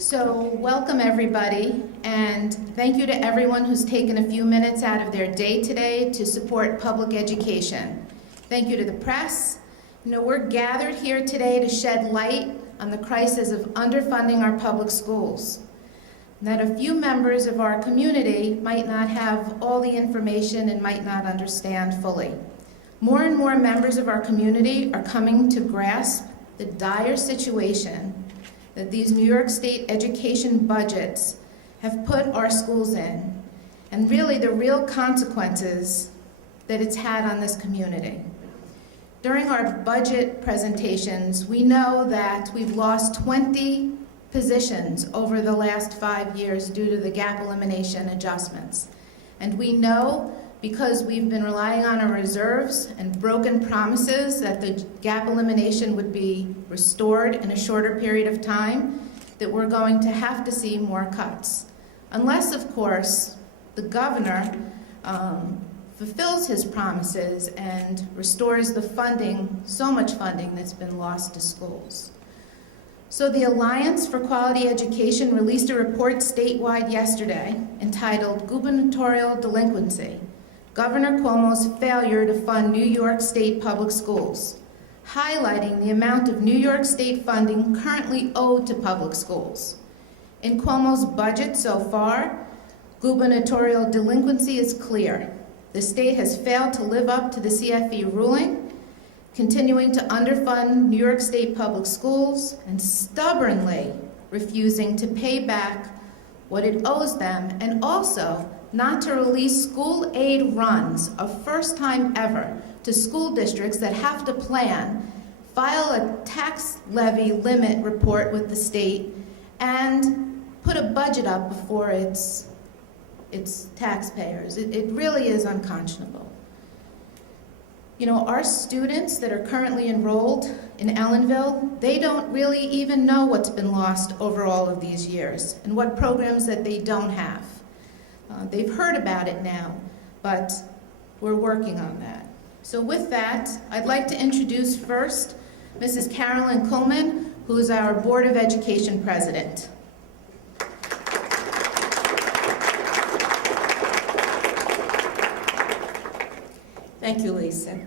So welcome everybody, and thank you to everyone who's taken a few minutes out of their day today to support public education. Thank you to the press. You know, we're gathered here today to shed light on the crisis of underfunding our public schools. That a few members of our community might not have all the information and might not understand fully. More and more members of our community are coming to grasp the dire situation that these New York State education budgets have put our schools in, and really the real consequences that it's had on this community. During our budget presentations, we know that we've lost 20 positions over the last 5 years due to the gap elimination adjustments. And we know, because we've been relying on our reserves and broken promises that the gap elimination would be restored in a shorter period of time, that we're going to have to see more cuts. Unless, of course, the governor fulfills his promises and restores the funding, so much funding that's been lost to schools. So the Alliance for Quality Education released a report statewide yesterday entitled Gubernatorial Delinquency: Governor Cuomo's Failure to Fund New York State Public Schools, highlighting the amount of New York State funding currently owed to public schools. In Cuomo's budget so far, gubernatorial delinquency is clear. The state has failed to live up to the CFE ruling, continuing to underfund New York State public schools and stubbornly refusing to pay back what it owes them, and also not to release school aid runs, a first time ever, to school districts that have to plan, file a tax levy limit report with the state, and put a budget up before its taxpayers. It really is unconscionable. You know, our students that are currently enrolled in Ellenville, they don't really even know what's been lost over all of these years and what programs that they don't have. They've heard about it now, but we're working on that. So with that, I'd like to introduce first Mrs. Carolyn Kuhlman, who is our Board of Education President. Thank you, Lisa.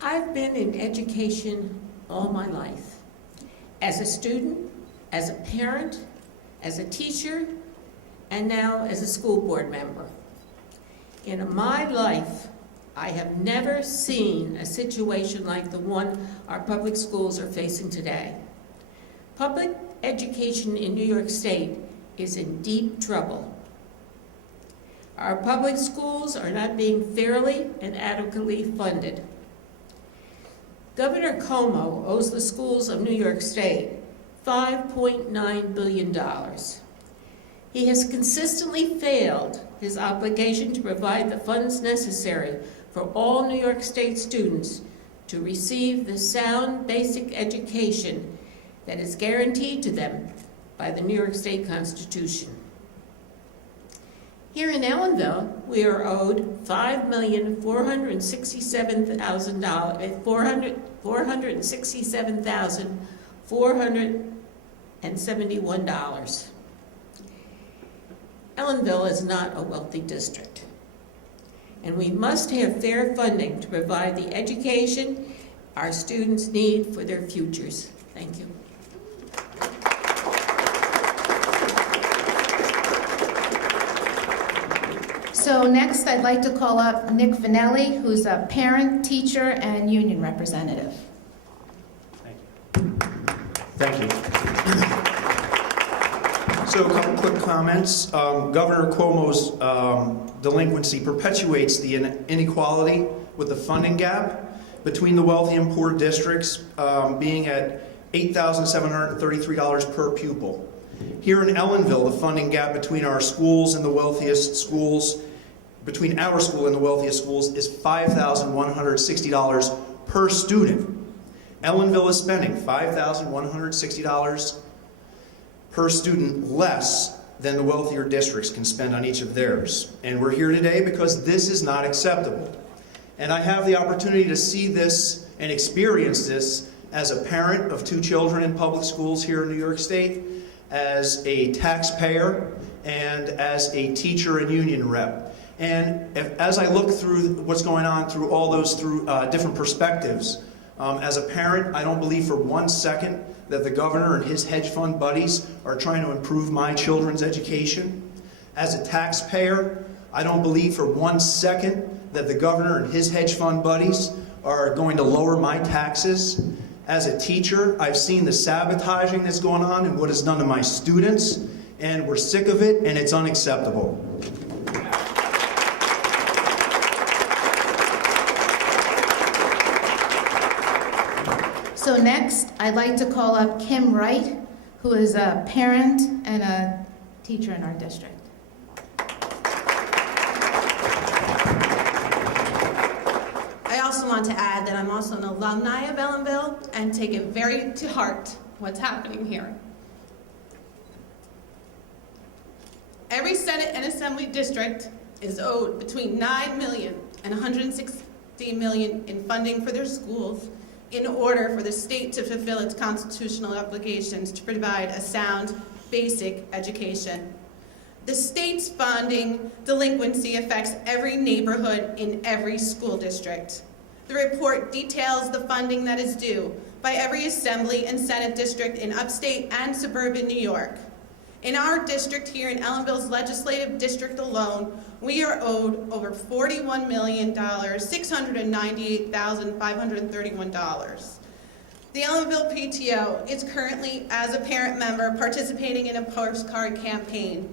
I've been in education all my life. As a student, as a parent, as a teacher, and now as a school board member. In my life, I have never seen a situation like the one our public schools are facing today. Public education in New York State is in deep trouble. Our public schools are not being fairly and adequately funded. Governor Cuomo owes the schools of New York State $5.9 billion. He has consistently failed his obligation to provide the funds necessary for all New York State students to receive the sound basic education that is guaranteed to them by the New York State Constitution. Here in Ellenville, we are owed $467,471. Ellenville is not a wealthy district, and we must have fair funding to provide the education our students need for their futures. Thank you. So next, I'd like to call up Nick Vanelli, who's a parent, teacher, and union representative. Thank you. So a couple quick comments. Governor Cuomo's delinquency perpetuates the inequality with the funding gap between the wealthy and poor districts, being at $8,733 per pupil. Here in Ellenville, the funding gap between our schools and the wealthiest schools, between our school and the wealthiest schools, is $5,160 per student. Ellenville is spending $5,160 per student less than the wealthier districts can spend on each of theirs. And we're here today because this is not acceptable. And I have the opportunity to see this and experience this as a parent of 2 children in public schools here in New York State, as a taxpayer, and as a teacher and union rep. And as I look through what's going on through all those different perspectives, as a parent, I don't believe for 1 second that the governor and his hedge fund buddies are trying to improve my children's education. As a taxpayer, I don't believe for 1 second that the governor and his hedge fund buddies are going to lower my taxes. As a teacher, I've seen the sabotaging that's going on and what it's done to my students, and we're sick of it, and it's unacceptable. So next, I'd like to call up Kim Wright, who is a parent and a teacher in our district. I also want to add that I'm also an alumni of Ellenville and take it very to heart what's happening here. Every Senate and Assembly district is owed between $9 million and $160 million in funding for their schools in order for the state to fulfill its constitutional obligations to provide a sound, basic education. The state's funding delinquency affects every neighborhood in every school district. The report details the funding that is due by every Assembly and Senate district in upstate and suburban New York. In our district here in Ellenville's legislative district alone, we are owed over $41,698,531. The Ellenville PTO is currently, as a parent member, participating in a postcard campaign.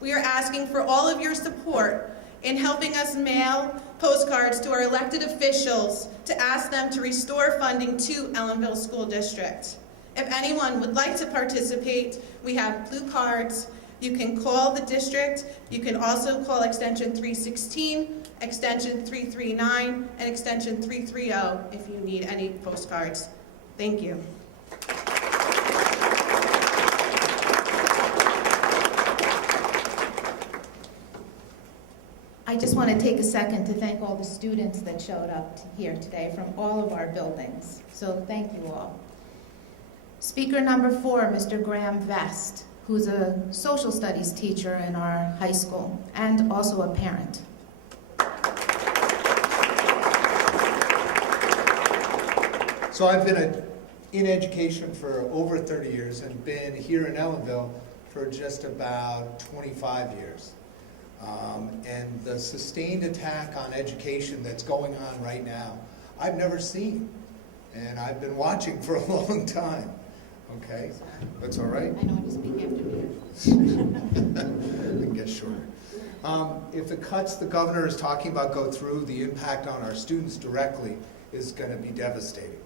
We are asking for all of your support in helping us mail postcards to our elected officials to ask them to restore funding to Ellenville School District. If anyone would like to participate, we have blue cards. You can call the district. You can also call extension 316, extension 339, and extension 330 if you need any postcards. Thank you. I just want to take a second to thank all the students that showed up here today from all of our buildings. So thank you all. Speaker number 4, Mr. Graham Vest, who's a social studies teacher in our high school and also a parent. So I've been in education for over 30 years and been here in Ellenville for just about 25 years. And the sustained attack on education that's going on right now, I've never seen. And I've been watching for a long time. Okay? That's all right? I know when you speak after me. We can get shorter. If the cuts the governor is talking about go through, the impact on our students directly is going to be devastating.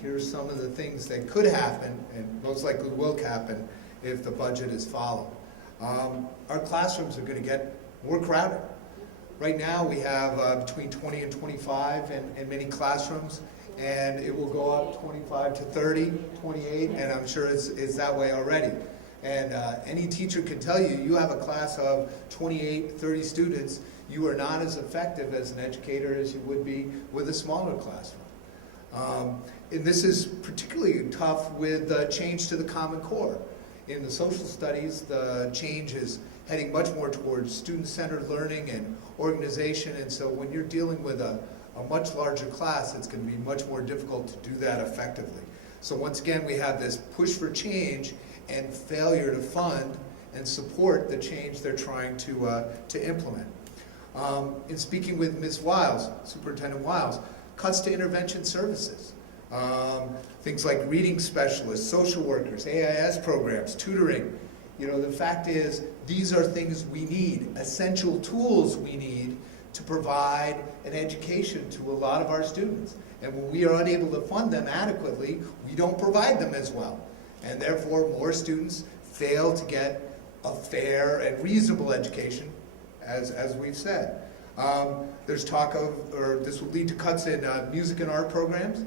Here's some of the things that could happen, and most likely will happen, if the budget is followed. Our classrooms are going to get more crowded. Right now we have between 20 and 25 in many classrooms, and it will go up 25 to 30, 28, and I'm sure it's that way already. And any teacher can tell you, you have a class of 28, 30 students, you are not as effective as an educator as you would be with a smaller classroom. And this is particularly tough with the change to the Common Core. In the social studies, the change is heading much more towards student-centered learning and organization, and so when you're dealing with a much larger class, it's going to be much more difficult to do that effectively. So once again, we have this push for change and failure to fund and support the change they're trying to implement. In speaking with Ms. Wiles, Superintendent Wiles, cuts to intervention services. Things like reading specialists, social workers, AIS programs, tutoring. You know, the fact is, these are things we need, essential tools we need to provide an education to a lot of our students. And when we are unable to fund them adequately, we don't provide them as well. And therefore, more students fail to get a fair and reasonable education, as we've said. There's talk of, or this will lead to cuts in music and art programs.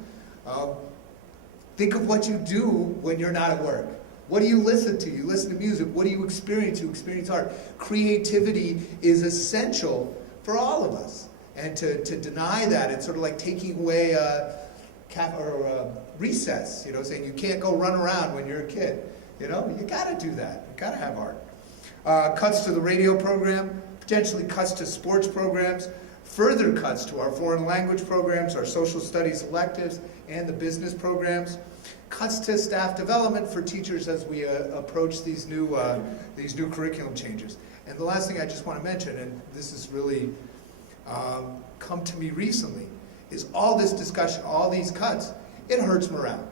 Think of what you do when you're not at work. What do you listen to? You listen to music. What do you experience? You experience art. Creativity is essential for all of us. And to deny that, it's sort of like taking away a recess, you know, saying you can't go run around when you're a kid. You know, you gotta do that. You gotta have art. Cuts to the radio program, potentially cuts to sports programs, further cuts to our foreign language programs, our social studies electives, and the business programs. Cuts to staff development for teachers as we approach these new curriculum changes. And the last thing I just want to mention, and this has really come to me recently, is all this discussion, all these cuts, it hurts morale.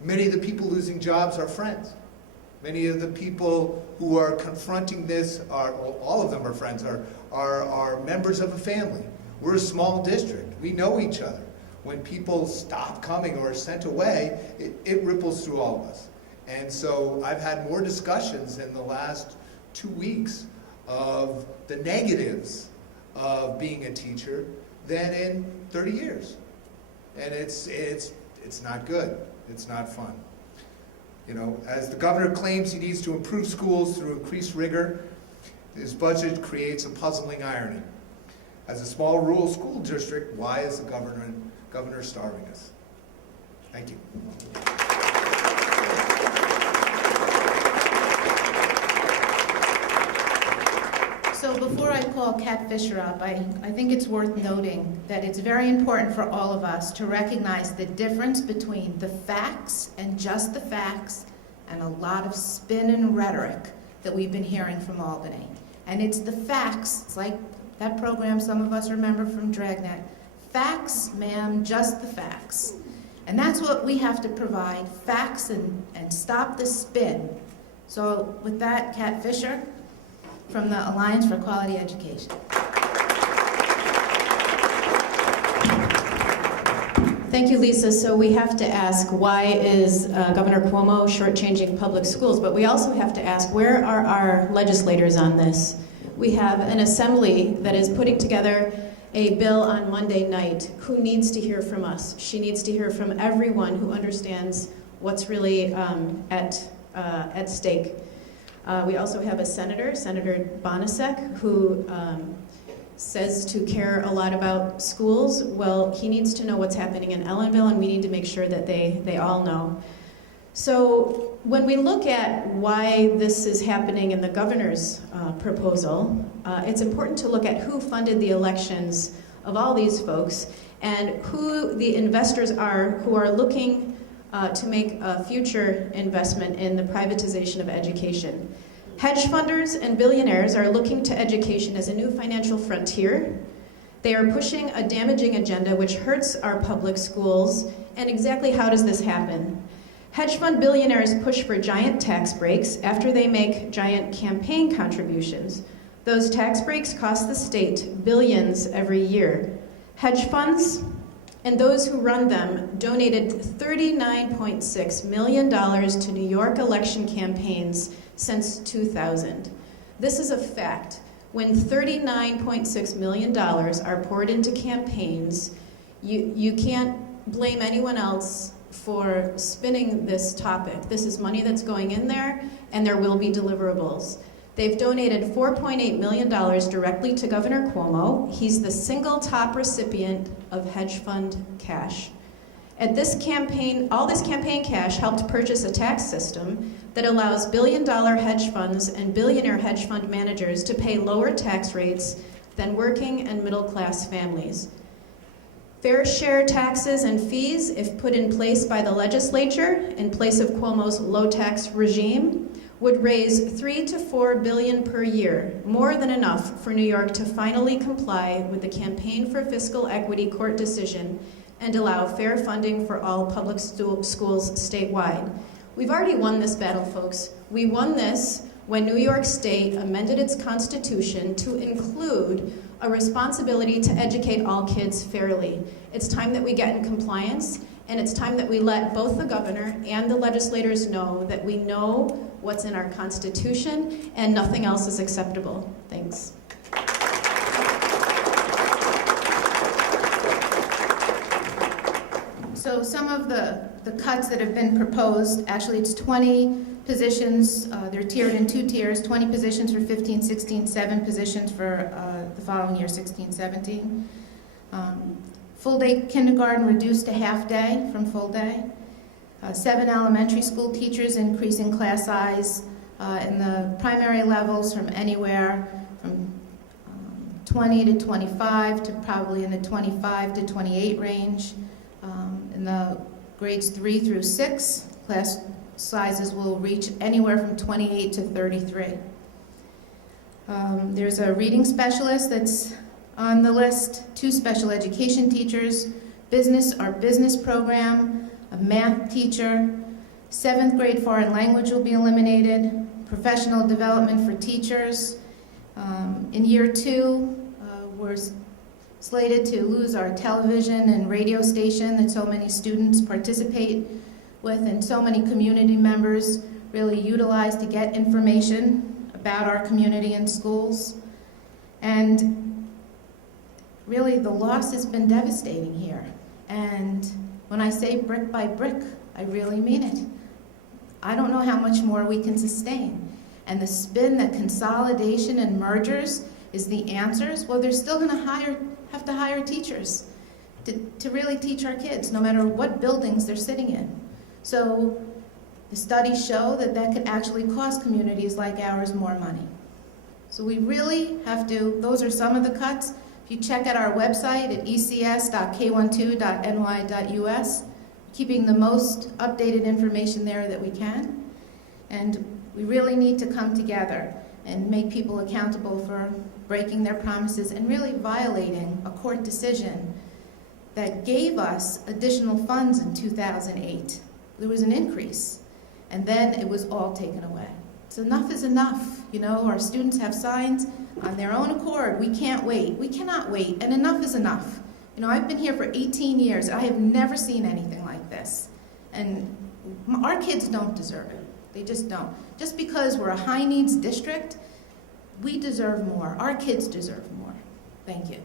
Many of the people losing jobs are friends. Many of the people who are confronting this, all of them are friends, are members of a family. We're a small district. We know each other. When people stop coming or are sent away, it ripples through all of us. And so I've had more discussions in the last 2 weeks of the negatives of being a teacher than in 30 years. And it's not good. It's not fun. You know, as the governor claims he needs to improve schools through increased rigor, his budget creates a puzzling irony. As a small rural school district, why is the governor starving us? Thank you. So before I call Kat Fisher up, I think it's worth noting that it's very important for all of us to recognize the difference between the facts and just the facts and a lot of spin and rhetoric that we've been hearing from Albany. And it's the facts, it's like that program some of us remember from Dragnet. Facts, ma'am, just the facts. And that's what we have to provide, facts and stop the spin. So with that, Kat Fisher from the Alliance for Quality Education. Thank you, Lisa. So we have to ask, why is Governor Cuomo shortchanging public schools? But we also have to ask, where are our legislators on this? We have an assembly that is putting together a bill on Monday night. Who needs to hear from us? She needs to hear from everyone who understands what's really at stake. We also have a senator, Senator Bonasek, who says to care a lot about schools. Well, he needs to know what's happening in Ellenville, and we need to make sure that they all know. So when we look at why this is happening in the governor's proposal, it's important to look at who funded the elections of all these folks and who the investors are who are looking to make a future investment in the privatization of education. Hedge funders and billionaires are looking to education as a new financial frontier. They are pushing a damaging agenda which hurts our public schools. And exactly how does this happen? Hedge fund billionaires push for giant tax breaks after they make giant campaign contributions. Those tax breaks cost the state billions every year. Hedge funds and those who run them donated $39.6 million to New York election campaigns since 2000. This is a fact. When $39.6 million are poured into campaigns, you can't blame anyone else for spinning this topic. This is money that's going in there, and there will be deliverables. They've donated $4.8 million directly to Governor Cuomo. He's the single top recipient of hedge fund cash. At this campaign, all this campaign cash helped purchase a tax system that allows billion-dollar hedge funds and billionaire hedge fund managers to pay lower tax rates than working and middle-class families. Fair share taxes and fees, if put in place by the legislature in place of Cuomo's low-tax regime, would raise $3 to $4 billion per year, more than enough for New York to finally comply with the Campaign for Fiscal Equity court decision and allow fair funding for all public schools statewide. We've already won this battle, folks. We won this when New York State amended its constitution to include a responsibility to educate all kids fairly. It's time that we get in compliance, and it's time that we let both the governor and the legislators know that we know what's in our constitution and nothing else is acceptable. Thanks. So some of the cuts that have been proposed, actually it's 20 positions, they're tiered in 2 tiers, 20 positions for 15, 16, 7 positions for the following year, 16, 17. Full day kindergarten reduced to half day from full day. 7 elementary school teachers, increasing class size in the primary levels from anywhere from 20 to 25 to probably in the 25 to 28 range. In the grades 3 through 6, class sizes will reach anywhere from 28 to 33. There's a reading specialist that's on the list, 2 special education teachers, our business program, a math teacher, 7th grade foreign language will be eliminated, professional development for teachers. In year 2, we're slated to lose our television and radio station that so many students participate with and so many community members really utilize to get information about our community and schools. And really the loss has been devastating here. And when I say brick by brick, I really mean it. I don't know how much more we can sustain. And the spin that consolidation and mergers is the answers, well, they're still gonna have to hire teachers to really teach our kids, no matter what buildings they're sitting in. So the studies show that that could actually cost communities like ours more money. So we really have to, those are some of the cuts. If you check out our website at ecs.k12.ny.us, keeping the most updated information there that we can. And we really need to come together and make people accountable for breaking their promises and really violating a court decision that gave us additional funds in 2008. There was an increase, and then it was all taken away. So enough is enough. You know, our students have signs on their own accord. We can't wait. We cannot wait, and enough is enough. You know, I've been here for 18 years. I have never seen anything like this. And our kids don't deserve it. They just don't. Just because we're a high-needs district, we deserve more. Our kids deserve more. Thank you.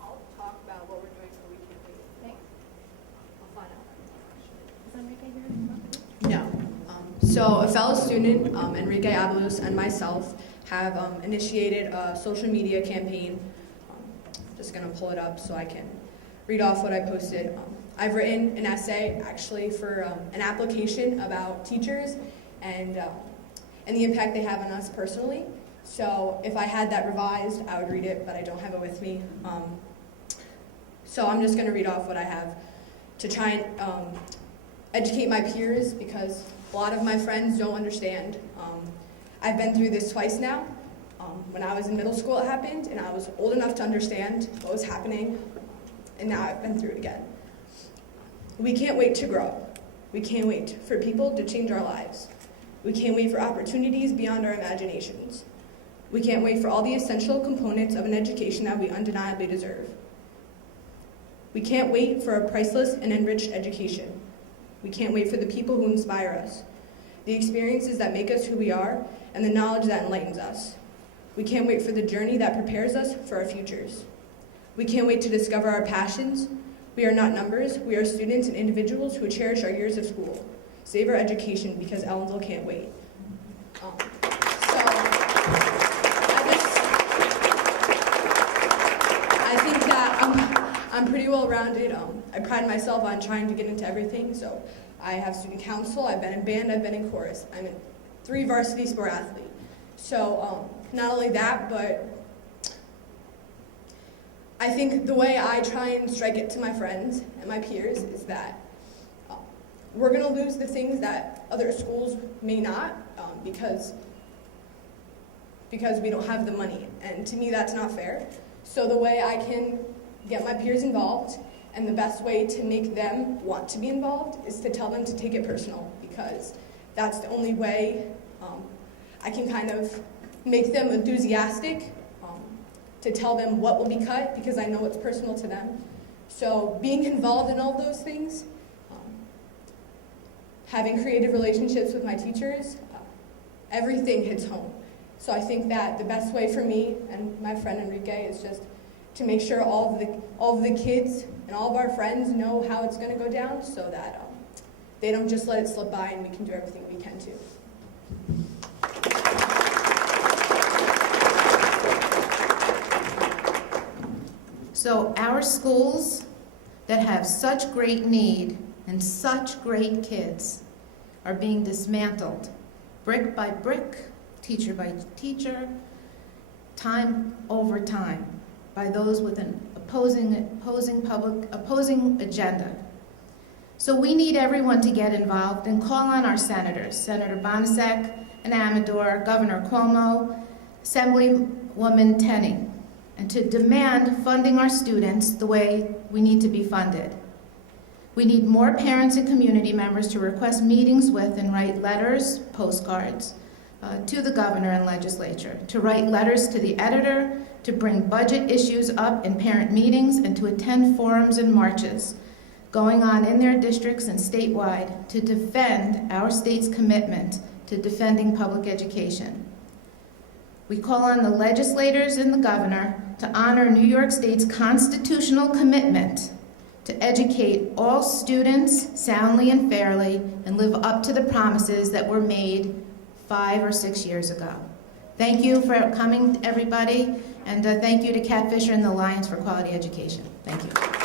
I'll talk about what we're doing so we can wait. Thanks. I'll find out. No. So a fellow student, Enrique Abalus, and myself have initiated a social media campaign. Just going to pull it up so I can read off what I posted. I've written an essay actually for an application about teachers and the impact they have on us personally. So if I had that revised, I would read it, but I don't have it with me. So I'm just going to read off what I have to try and educate my peers, because a lot of my friends don't understand. I've been through this twice now. When I was in middle school it happened, and I was old enough to understand what was happening, and now I've been through it again. We can't wait to grow. We can't wait for people to change our lives. We can't wait for opportunities beyond our imaginations. We can't wait for all the essential components of an education that we undeniably deserve. We can't wait for a priceless and enriched education. We can't wait for the people who inspire us, the experiences that make us who we are, and the knowledge that enlightens us. We can't wait for the journey that prepares us for our futures. We can't wait to discover our passions. We are not numbers. We are students and individuals who cherish our years of school. Save our education, because Ellenville can't wait. I think that I'm pretty well-rounded. I pride myself on trying to get into everything. So I have student council, I've been in band, I've been in chorus. I'm a 3 varsity sport athlete. So not only that, but I think the way I try and strike it to my friends and my peers is that we're going to lose the things that other schools may not, because we don't have the money. And to me, that's not fair. So the way I can get my peers involved, and the best way to make them want to be involved, is to tell them to take it personal, because that's the only way I can kind of make them enthusiastic, to tell them what will be cut, because I know it's personal to them. So being involved in all those things, having creative relationships with my teachers, everything hits home. So I think that the best way for me and my friend Enrique is just to make sure all of the kids and all of our friends know how it's going to go down, so that they don't just let it slip by, and we can do everything we can to. So our schools that have such great need and such great kids are being dismantled, brick by brick, teacher by teacher, time over time, by those with an opposing agenda. So we need everyone to get involved and call on our senators, Senator Bonasek and Amador, Governor Cuomo, Assemblywoman Tenney, and to demand funding our students the way we need to be funded. We need more parents and community members to request meetings with and write letters, postcards, to the governor and legislature, to write letters to the editor, to bring budget issues up in parent meetings, and to attend forums and marches going on in their districts and statewide to defend our state's commitment to defending public education. We call on the legislators and the governor to honor New York State's constitutional commitment to educate all students soundly and fairly and live up to the promises that were made 5 or 6 years ago. Thank you for coming, everybody, and thank you to Cat Fisher and the Alliance for Quality Education. Thank you.